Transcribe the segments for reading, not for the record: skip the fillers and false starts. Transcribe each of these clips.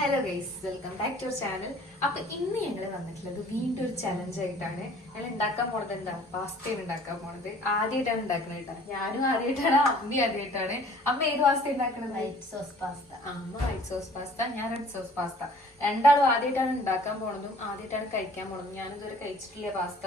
Hello guys, welcome back to our channel. അപ്പൊ ഇന്ന് ഞങ്ങൾ വന്നിട്ടുള്ളത് വീണ്ടും ഒരു ചലഞ്ച് ആയിട്ടാണ്. ഞങ്ങൾ ഉണ്ടാക്കാൻ പോണത് എന്താ, പാസ്തയാണ് ഉണ്ടാക്കാൻ പോണത്. ആദ്യമായിട്ടാണ് ഉണ്ടാക്കുന്നത് കേട്ടോ. ഞാനും ആദ്യമായിട്ടാണ്, അമ്മയും ആദ്യമായിട്ടാണ്. അമ്മ ഏത് പാസ്ത ഉണ്ടാക്കുന്നത്? White sauce pasta. അമ്മ വൈറ്റ് സോസ് പാസ്ത, ഞാൻ റെഡ് സോസ് പാസ്ത. രണ്ടാളും ആദ്യമായിട്ടാണ് ഉണ്ടാക്കാൻ പോണതും ആദ്യമായിട്ടാണ് കഴിക്കാൻ പോണതും. ഞാൻ ഇതുവരെ കഴിച്ചിട്ടില്ല പാസ്ത.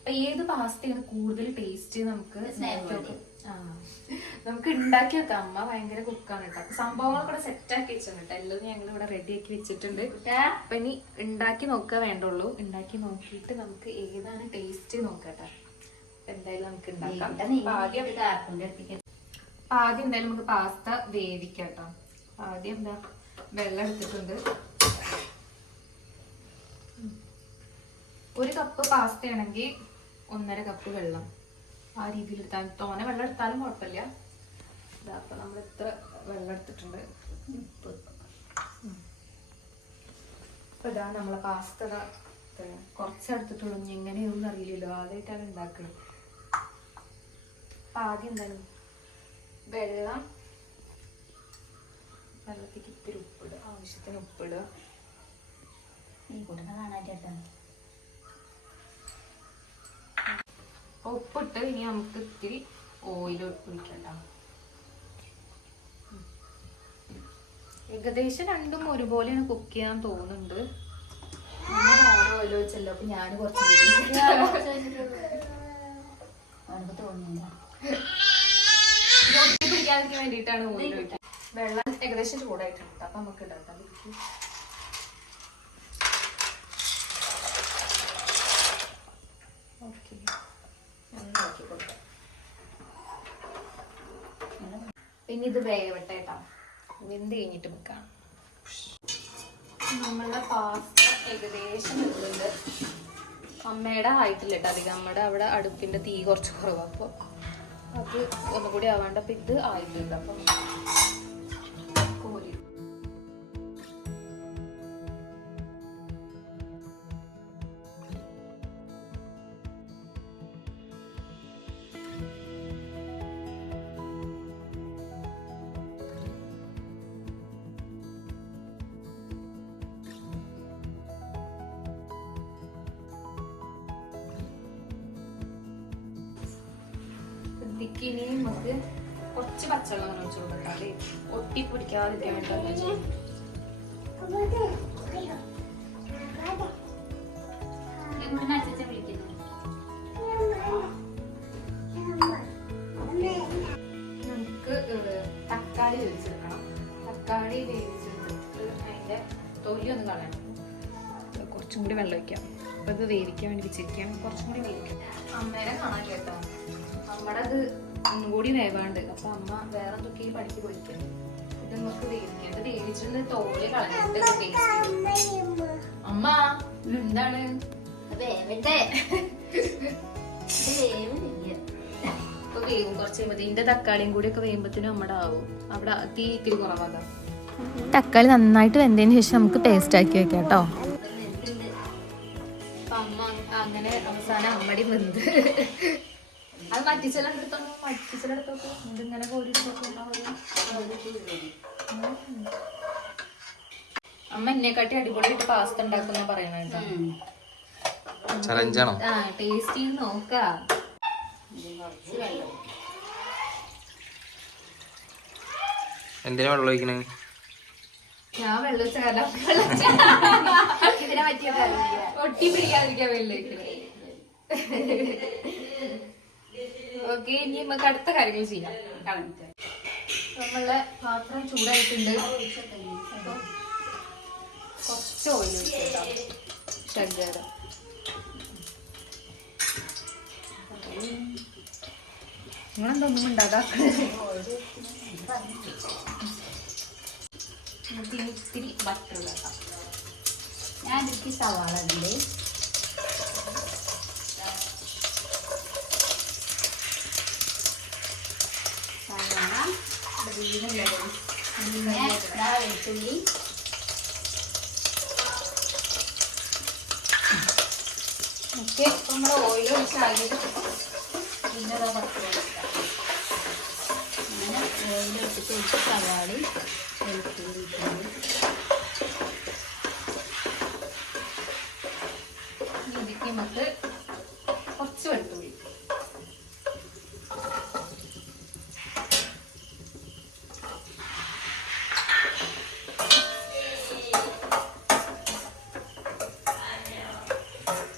അപ്പൊ ഏത് പാസ്തയാണ് കൂടുതൽ ടേസ്റ്റ് നമുക്ക് നമുക്ക് ഉണ്ടാക്കി വെക്കാം. അമ്മ ഭയങ്കര കുക്കാണ് കേട്ടോ. സംഭവങ്ങളൊക്കെ ഇവിടെ സെറ്റ് ആക്കി വെച്ചിട്ടുണ്ട്. എല്ലാം ഞങ്ങൾ ഇവിടെ റെഡി ആക്കി വെച്ചിട്ടുണ്ട്. അപ്പൊ ഇനി ഉണ്ടാക്കി നോക്കുക വേണ്ടുള്ളൂ. ഉണ്ടാക്കി നോക്കിയിട്ട് നമുക്ക് ഏതാണ് ടേസ്റ്റ് നോക്കട്ടെ. എന്തായാലും നമുക്ക് ഉണ്ടാക്കാം. ആദ്യം എന്തായാലും നമുക്ക് പാസ്ത വേവിക്കാം കേട്ടോ. ആദ്യം എന്താ വെള്ളം എടുത്തിട്ടുണ്ട്. 1 കപ്പ് പാസ്ത ആണെങ്കിൽ 1.5 കപ്പ് വെള്ളം. ആ രീതിയിൽ എടുത്താൽ തോനെ വെള്ളം എടുത്താലും കുഴപ്പമില്ല. അപ്പൊ നമ്മൾ ഇത്ര വെള്ളം എടുത്തിട്ടുണ്ട്. അപ്പൊ ഇതാണ് നമ്മളെ പാസ്ത. കുറച്ചെടുത്തിട്ടുള്ളൂ. എങ്ങനെയൊന്നും അറിയില്ലല്ലോ, ആദ്യമായിട്ടാണ് ഉണ്ടാക്കുന്നത്. അപ്പൊ ആദ്യം എന്താണ് വെള്ളത്തേക്ക് ഇത്തിരി ഉപ്പിടുക, ആവശ്യത്തിന് ഉപ്പിടുക. ഉപ്പിട്ട് ഇനി നമുക്ക് ഇത്തിരി ഓയിൽ ഒഴിക്കണ്ട. ഏകദേശം രണ്ടും ഒരുപോലെയാണ് കുക്ക് ചെയ്യാൻ തോന്നുന്നുണ്ട്. ഓയിൽ ഒഴിച്ചല്ലോ, അപ്പൊ ഞാൻ പിടിക്കാതിരിക്കാൻ വേണ്ടിയിട്ടാണ് ഓയിൽ ഒഴിക്കുന്നത്. വെള്ളം ഏകദേശം ചൂടായിട്ടുണ്ട്. അപ്പൊ നമുക്ക് ഇടാം. ഓക്കെ, പിന്നെ ഇത് വേവട്ടെ കേട്ടോ. വെന്ത് കഴിഞ്ഞിട്ട് വെക്കാം. നമ്മളുടെ പാസ്ത ഏകദേശം വെന്തുണ്ട്. അമ്മയുടെ ആയിട്ടില്ല കേട്ടോ അധികം. അമ്മയുടെ അവിടെ അടുപ്പിന്റെ തീ കുറച്ച് കുറവാണ്. അപ്പൊ അത് ഒന്നുകൂടി ആവാണ്ട്. അപ്പൊ ഇത് ആയിട്ടുണ്ട്. അപ്പൊ കോരി ഇനി നമുക്ക് കുറച്ച് പച്ചവെള്ളം ഒഴിച്ചു കൊടുക്കാതെ ഒട്ടിപ്പിടിക്കാതിരിക്കാൻ വേണ്ടി. നമുക്ക് തക്കാളി വേവിച്ചെടുക്കണം. തക്കാളി വേവിച്ചെടുത്തിട്ട് അതിന്റെ തൊലി ഒന്ന് കളയണം. കുറച്ചും കൂടി വെള്ളം വയ്ക്കാം. അപ്പൊ ഇത് വേവിക്കാൻ വേണ്ടി വെച്ചിരിക്കാൻ കുറച്ചും കൂടി വെള്ളം വയ്ക്കാം. അമ്മേനെ കാണാൻ കേട്ടോ. നമ്മുടെ അത് ഒന്നുകൂടി വേവാണ്ട്. അപ്പൊ അമ്മ വേറെ എന്തൊക്കെ പണിക്ക് പോയിക്കാം. ഇത് നമുക്ക് വേവിക്കാം. ഇത് വേവിച്ചിട്ട് തോല് കളഞ്ഞിട്ട് അമ്മ എന്താണ് ഇപ്പൊ വേവും. കുറച്ച് കഴിയുമ്പോ ഇതിന്റെ തക്കാളിയും കൂടി ഒക്കെ വേകുമ്പത്തിനും നമ്മുടെ ആവും. അവിടെ തീ ഇത്തിരി കുറവാതാ. തക്കാളി നന്നായിട്ട് വെന്തതിന് ശേഷം നമുക്ക് പേസ്റ്റ് ആക്കി വെക്കാം കേട്ടോ. അപ്പൊ അമ്മ അങ്ങനെ അവസാനം അമ്മടി വെന്ത് അത് മറ്റിച്ചെടുത്തോക്കെ ഇതിങ്ങനെ അമ്മ എന്നെക്കാട്ടി അടിപൊളിയായിട്ട് പാസ്ത ഉണ്ടാക്കുന്ന പറയണ. ടേസ്റ്റ് ചെയ്ത് നോക്കാ. എന്തിനാ വെള്ളം ഒഴിക്കണേ? ഞാൻ വെള്ളം ഒട്ടി പിടിക്കാതിരിക്കാൻ വെള്ളം ഒഴിക്കണേ. ഓക്കെ, ഇനി നമുക്ക് അടുത്ത കാര്യങ്ങൾ ചെയ്യാം. നമ്മളെ പാത്രം ചൂടായിട്ടുണ്ട്. കുറച്ച് ഓയിൽ ഒഴിക്കാം. ശർക്കര നിങ്ങളെന്തൊന്നും ഉണ്ടാകാം. ഇത്തിരി ബട്ടർ ഇടാം. ഞാൻ ഇതിലേക്ക് സവാള ഉണ്ട്. വെളുത്തുള്ളി ഓക്കെ. നമ്മൾ ഓയിൽ ഒഴിച്ചായിട്ട് പിന്നെ അങ്ങനെ ഓയിൽ എടുത്തിട്ട് സവാളി വെളുത്തുള്ളി നമുക്ക് കുറച്ച് വെളുത്തുള്ളി,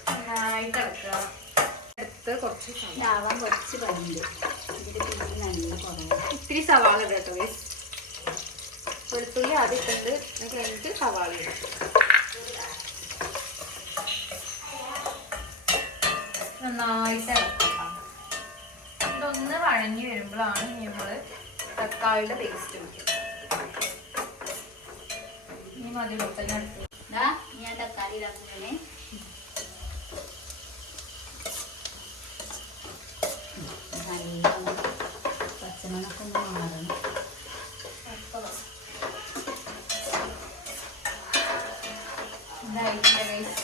നന്നായിട്ട് ഇളക്കുക. എടുത്ത് കുറച്ച് ഇതാവാൻ കുറച്ച് പണിയുണ്ട്. ഇതിൽ പിന്നെ നല്ല കുറവ്. ഇത്തിരി സവാള ഇടുക കേട്ടോ. വെളുത്തുള്ളി ആദ്യം ഇട്ടുണ്ട്, കഴിഞ്ഞിട്ട് സവാള ഇടും. നന്നായിട്ട് ഇളക്കാം. ഇതൊന്ന് വഴങ്ങി വരുമ്പോഴാണ് നമ്മൾ തക്കാളിയുടെ പേസ്റ്റ് വയ്ക്കുന്നത്. ഇനി മതി വെളുത്തുള്ളി അടുത്ത്. ഇതാ ഞാൻ തക്കാളി ഇതാക്കുന്നേ. നല്ല പച്ചമണൊക്കെ ഒന്ന് മാറണം. ഇതായിട്ടില്ല ഗൈസ്,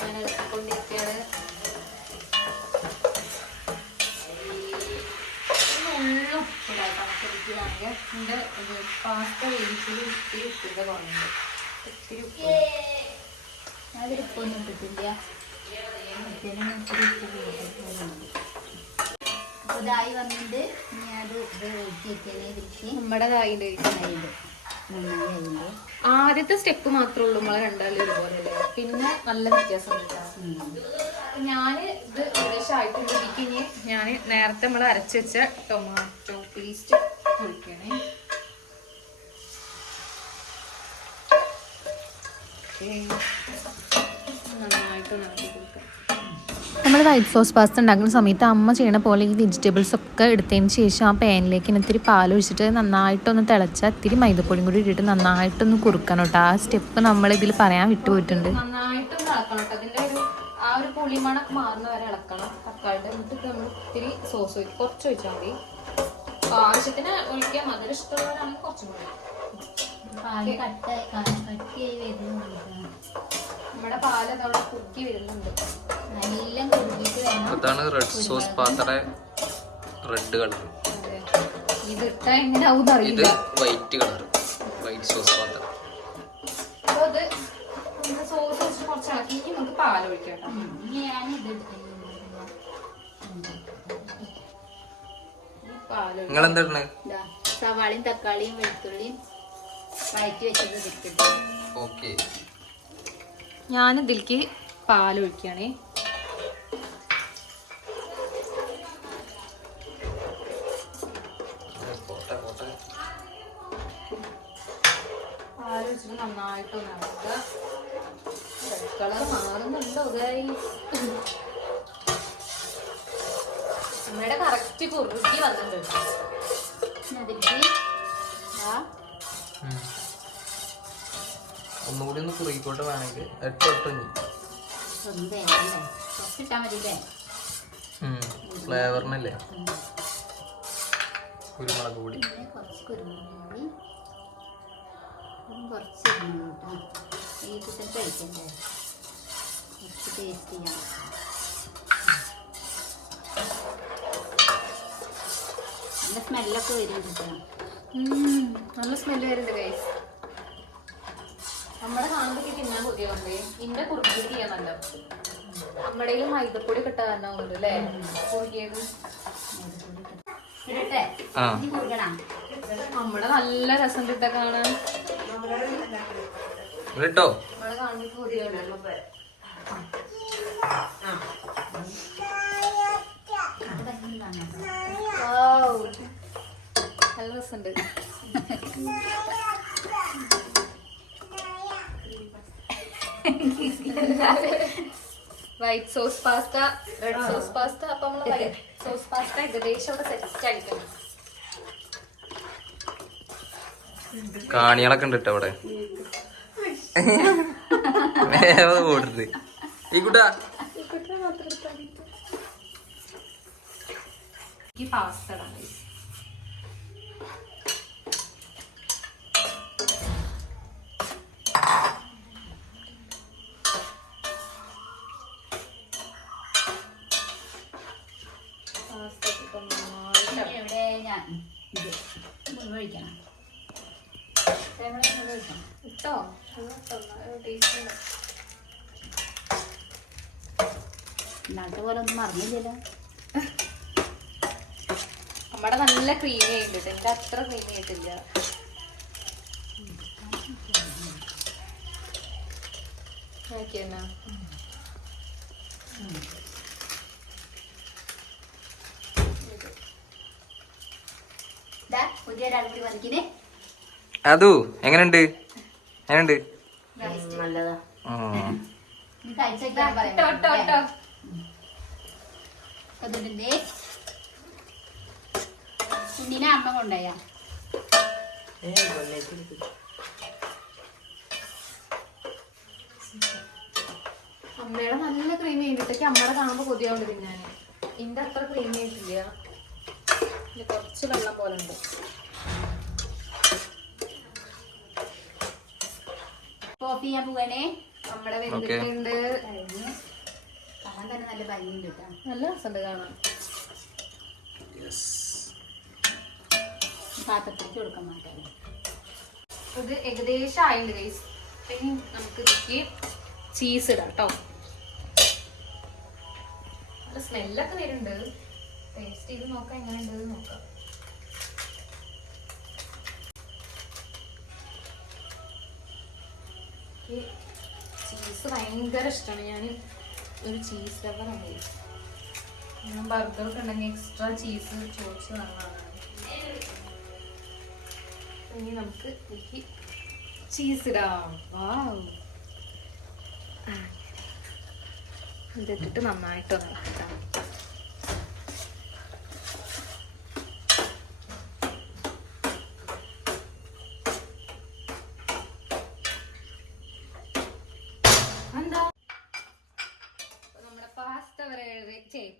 ഞാൻ ഇളക്കിക്കൊണ്ടിരിക്കുകയാണ്. ഉള്ളും ഉപ്പിടാക്കാം ശരിക്കുകയാണെങ്കിൽ. എൻ്റെ പാസ്ത വേവിച്ചത് ഇത്തിരി ഉപ്പിൻ്റെ കുറവുണ്ട്. ഇത്തിരി ഉപ്പ്. അതിൽ ഉപ്പൊന്നും ഇട്ടിട്ടില്ല. അപ്പോൾ ഇതായി വന്നിട്ട് ഇനി അത് വെച്ചിട്ടേ ഇതിലേക്ക് നമ്മുടെ കായിൻ്റെ നന്നായി. ആദ്യത്തെ സ്റ്റെപ്പ് മാത്രമേ ഉള്ളൂ നമ്മളെ രണ്ടാളും ഒരുപോലെ അല്ലേ, പിന്നെ നല്ല വ്യത്യാസം ഞാൻ ഇത് ഏകദേശം ആയിട്ടുണ്ടെങ്കിൽ ഇനി ഞാൻ നേരത്തെ നമ്മൾ അരച്ച് വെച്ച ടൊമാറ്റോ പേസ്റ്റ് ഒഴിക്കണേ. നന്നായിട്ട് നടത്തി കൊടുക്കാം. നമ്മൾ വൈറ്റ് സോസ് പാസ്ത ഉണ്ടാക്കുന്ന സമയത്ത് അമ്മ ചെയ്യണ പോലെ ഈ വെജിറ്റബിൾസ് ഒക്കെ എടുത്തതിന് ശേഷം ആ പാനിലേക്ക് ഇത്തിരി പാലൊഴിച്ചിട്ട് നന്നായിട്ടൊന്ന് തിളച്ചാൽ ഇത്തിരി മൈദപ്പൊടിയും കൂടി ഇട്ടിട്ട് നന്നായിട്ടൊന്ന് കുറുക്കണം കേട്ടോ. ആ സ്റ്റെപ്പ് നമ്മൾ ഇതിൽ പറയാൻ വിട്ടുപോയിട്ടുണ്ട്. നന്നായിട്ടൊന്ന് ഇളക്കണം കേട്ടോ. അതിൻ്റെ ആ ഒരു പുളിമണൊക്കെ മാറുന്ന വരെ ഇളക്കണം തക്കാളിയുടെ. എന്നിട്ട് നമ്മൾ ഇത്തിരി സോസ് ഒഴിക്കും, കുറച്ച് ഒഴിച്ചാൽ മതി. ആവശ്യത്തിന് ഒഴിക്കാൻ മധുരം ഇഷ്ടമുള്ളവരാണെങ്കിൽ കുറച്ചും കൂടി. പാല് കട്ടിയായി വരുന്നു. നമ്മുടെ പാല് അതവിടെ കുക്കി വരുന്നുണ്ട്. നല്ല കുറുകിയിട്ട് വേണം. അതാണ് റെഡ് സോസ് പാത്രയുടെ റെഡ് കളർ. ഇത് ഇട്ടാ എങ്ങനെ ആവും ഇത് അറിയില്ല. വൈറ്റ് കളർ, വൈറ്റ് സോസ് പാത്രം. അപ്പൊ അത് സോസ് വെച്ച് കുറച്ച് ഇളക്കി ഇനി നമുക്ക് പാൽ ഒഴിക്കാം കേട്ടോ. ഞാനിത് നിങ്ങൾ എന്താ ഇടണേ? സവാളയും തക്കാളിയും വെളുത്തുള്ളിയും വഴറ്റി വെച്ചത് ഇട്ടിട്ട്. ഓക്കെ, ഞാൻ ഇതിലേക്ക് പാൽ ഒഴിക്കുകയാണേ. പാൽ ഒഴിച്ചിട്ട് നന്നായിട്ടൊന്ന് ഇളക്കുക. റെഡ് കളർ മാറുന്നുണ്ടോ ഗൈസ്? അമ്മയുടെ കറക്റ്റ് കുറുക്കി വന്നിട്ടുണ്ട്. അതിലേക്ക് ഒന്നുകൂടി ഒന്ന് കുറുകിക്കോട്ടെ വേണമെങ്കിൽ. സ്വന്തം കുറച്ചിട്ടാ മതില്ലേ? ഫ്ലേവറിനല്ലേ. കുരുമുളക് പൊടി, പിന്നെ കുറച്ച് കുരുമുളക് പൊടി, കുറച്ച് ഇടണം കേട്ടോ. ഈ ചിക്കൻ കഴിക്കണ്ടേ, കുറച്ച് ടേസ്റ്റ് ചെയ്യാം. നല്ല സ്മെല്ലൊക്കെ വരും കേട്ടോ. നല്ല സ്മെല്ല് വരുന്നുണ്ട് ഗൈസ്. നമ്മുടെ കാണുമ്പോൾ തിന്നാൻ കൊതിയാവുന്നേ. ഇന്റെ കുറുക്കിയത് ചെയ്യാൻ നല്ല. നമ്മുടെ മൈദപ്പൊടി കിട്ടാറുണ്ടാവുന്നുണ്ട് അല്ലേ കുറുക്കിയത്. ഇടട്ടെ, ആ ഇനി കുറുകണം. നമ്മുടെ നല്ല രസം കിട്ടാ കാണാൻ. കേട്ടോ. നമ്മളെ കാണുമ്പോൾ കൊതിയാവുന്നു. നല്ല രസമുണ്ട്. White sauce pasta, red sauce pasta. അപ്പൊ നമ്മള് വൈറ്റ് സോസ് പാസ്ത ഏകദേശം അവിടെ സെറ്റ് ആയിട്ടുണ്ട്. കാണികളൊക്കെ ഉണ്ട് കേട്ടോ അവിടെ. ഓടുന്നത് ഈ കുട്ടാ. ഈ പാസ്ത ഇടാം. എവിടെ ഞാൻ ഇത് മുഴുവൻ ഒഴിക്കണം. മുഴുവൻ ഒഴിക്കണം ഇട്ടോ ടേസ്റ്റ്. ഇന്നത്തെ പോലെ ഒന്നും മറന്നില്ലല്ലോ. നമ്മുടെ നല്ല ക്രീമി ആയിട്ടുണ്ട്. എന്റെ അത്ര ക്രീമി ആയിട്ടില്ല. നോക്കിയെന്നാ പുതിയ ഒരാൾ കൂടി വന്നിക്കിനെ. അതു എങ്ങനെയുണ്ട്? എങ്ങനെയുണ്ട്? നല്ലതാ. നീ കഴിച്ചേ കുഞ്ഞിനെ അമ്മ കൊണ്ടുപോയാ അമ്മയുടെ നല്ല ക്രീമി ആയിട്ടൊക്കെ അമ്മയുടെ കാണുമ്പോ കൊതിയാവുണ്ട് തിന്നാന്. എന്റെ അത്ര ക്രീമി ആയിട്ടില്ല. കുറച്ച് വെള്ളം പോലെ ഉണ്ട്. കോഫി ചെയ്യാൻ പോവാണേ. നമ്മുടെ വെന്തിട്ടുണ്ട്. കാണാൻ തന്നെ നല്ല ഭംഗിയുണ്ട് കേട്ടോ. നല്ല രസമുണ്ട് കാണാൻ. പാത്രത്തിലേക്ക് കൊടുക്കാൻ മാറ്റാം. ഇത് ഏകദേശം ആയിട്ടുണ്ട് ഗൈസ്. പിന്നെ നമുക്ക് ഇതിലേക്ക് ചീസ് ഇടാം കേട്ടോ. നല്ല സ്മെല്ലൊക്കെ വരുന്നുണ്ട്. ടേസ്റ്റ് ചെയ്ത് നോക്കാം എങ്ങനെ ഉണ്ട് നോക്കാം. ചീസ് ഭയങ്കര ഇഷ്ടമാണ്. ഞാൻ ഒരു ചീസ് ലവറാണ്. ഞാൻ ബർഗറൊക്കെ ഉണ്ടെങ്കിൽ എക്സ്ട്രാ ചീസ് ചോദിച്ച് വാങ്ങാനാണ്. ഇനി നമുക്ക് ഇതിലേക്ക് ചീസ് ഇടാം. ഇതിട്ടിട്ട് നന്നായിട്ട് ഇളക്കാം.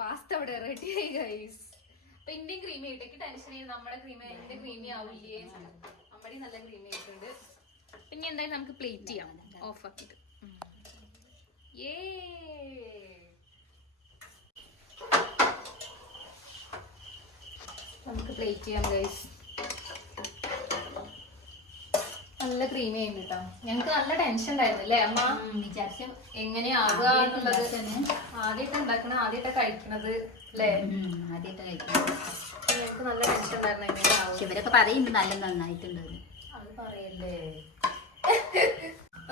പാസ്ത ഇവിടെ റെഡി ആയി ഗൈസ്. അപ്പൊ ഇന്ത്യൻ ക്രീമി ആയിട്ടേക്ക് ടെൻഷൻ ചെയ്ത് നമ്മുടെ ക്രീമി എന്റെ ക്രീമി ആവില്ലേ. നമ്മുടെ നല്ല ക്രീമി ആയിട്ടുണ്ട്. പിന്നെ എന്തായാലും നമുക്ക് പ്ലേറ്റ് ചെയ്യാം. ഓഫ് ആക്കിട്ട് നമുക്ക് പ്ലേറ്റ് ചെയ്യാം ഗൈസ്. നല്ല ക്രീമി ആയിട്ട് കേട്ടോ. ഞങ്ങക്ക് നല്ല ടെൻഷൻ ഉണ്ടായിരുന്നു അല്ലേ അമ്മ? വിചാരിച്ച എങ്ങനെയാകുക എന്നുള്ളത്. ആദ്യമായിട്ട് ഉണ്ടാക്കണ, ആദ്യമായിട്ട് കഴിക്കണത് അല്ലേ? ആദ്യമായിട്ട് കഴിക്കുന്നത്. ഞങ്ങക്ക് നല്ല ടെൻഷൻ ഉണ്ടായിരുന്നു എങ്ങനെയാവും. ഇവരൊക്കെ പറയുന്നുണ്ട് നല്ല നന്നായിട്ടുണ്ട്. അത് പറയല്ലേ.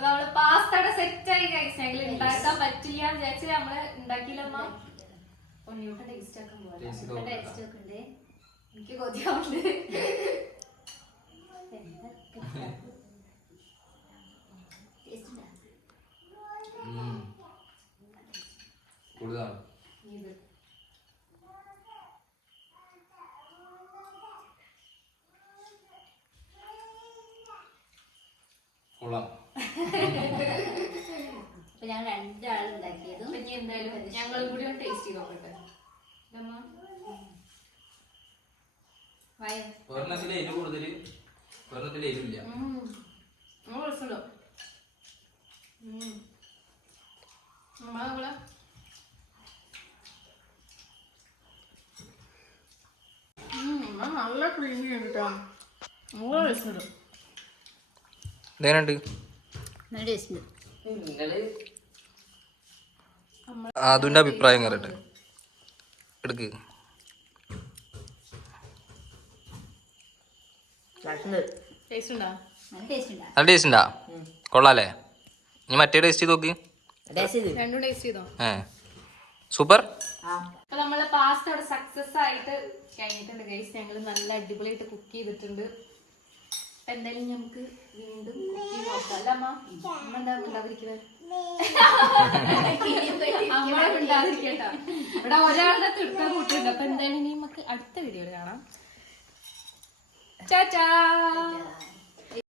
നമ്മള് പാസ്തയുടെ സെറ്റ് ആയി കഴിച്ചു. ഞങ്ങൾ ഉണ്ടാക്കാൻ പറ്റില്ല വിചാരിച്ച് നമ്മള് ഉണ്ടാക്കിയില്ലമ്മ. പൊന്നിയോട്ട് ടേസ്റ്റ് ആക്കാൻ പോകാം. ടേസ്റ്റ് ഒക്കെ ഉണ്ട്. എനിക്ക് കൊതിയാവുണ്ട്. ഇത് അപ്പൊ ഞാൻ രണ്ടാളുണ്ടാക്കിയതും പിന്നെ എന്തായാലും ഞങ്ങളും കൂടി ഒന്ന് ടേസ്റ്റ് ചെയ്ത് നോക്കട്ടെ. നല്ല ക്രീമി ഉണ്ട് കേട്ടോ. നല്ല രസമുണ്ട്. എങ്ങനെയുണ്ട്? നല്ല ടേസ്റ്റ് ഉണ്ട്. അതിന്റെ അഭിപ്രായം കറക്റ്റ് എടുക്ക്. ടേസ്റ്റ് ഉണ്ടോ? നല്ല ടേസ്റ്റ് ഉണ്ടാ. നല്ല ടേസ്റ്റ് ഉണ്ടാ? കൊള്ളാല്ലേ? ഇനി മറ്റേ ടേസ്റ്റ് ചെയ്ത് നോക്ക്. രണ്ടും ടേസ്റ്റ് ചെയ്തോ? സൂപ്പർ. അപ്പൊ നമ്മളെ പാസ്ത അവിടെ സക്സസ് ആയിട്ട് കഴിഞ്ഞിട്ടുണ്ട് ഗൈസ്. ഞങ്ങള് നല്ല അടിപൊളിയായിട്ട് കുക്ക് ചെയ്തിട്ടുണ്ട്. അപ്പൊ എന്തായാലും നമുക്ക് വീണ്ടും കുക്ക് ചെയ്ത് നോക്കാം അല്ല അമ്മ? അമ്മ എന്താ ഉണ്ടാതിരിക്കുന്നത്? അമ്മ ഉണ്ടാതിരിക്കട്ടോ. ഇവിടെ ഒരാളുടെ തിടുക്കം കൂട്ടിട്ടുണ്ട്. അപ്പൊ എന്തായാലും ഇനി നമുക്ക് അടുത്ത വീഡിയോയിൽ കാണാം. ചാ ചാ.